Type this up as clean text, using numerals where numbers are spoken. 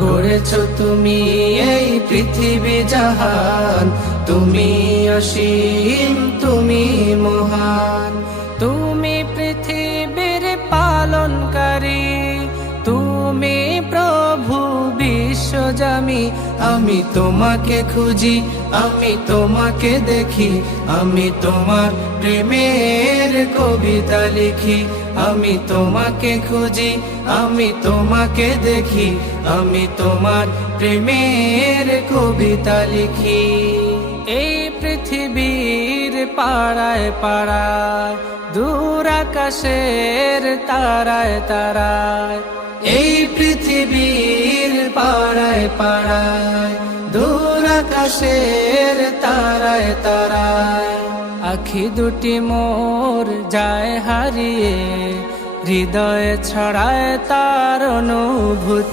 গড়েছ তুমি এই পৃথিবী জাহান, তুমি অসীম, তুমি মহান। তুমি পৃথিবীর পালনকারী, তুমি প্রভু বিশ্বজামি। আমি তোমাকে খুঁজি, আমি তোমাকে দেখি, আমি তোমার প্রেমের কবিতা লিখি। আমি তোমাকে খুঁজি, আমি তোমাকে দেখি, আমি তোমার প্রেমের কবিতা লিখি। এই পৃথিবীর পাড়ায় পাড়ায়, দূর আকাশের তারায় তারায়, এই পৃথিবীর পাড়ায় পাড়ায়, দূর আকাশের তারায় তারায়, আখি দুটি মোর যায় হারিয়ে, হৃদয়ে ছড়ায় তার অনুভূতি।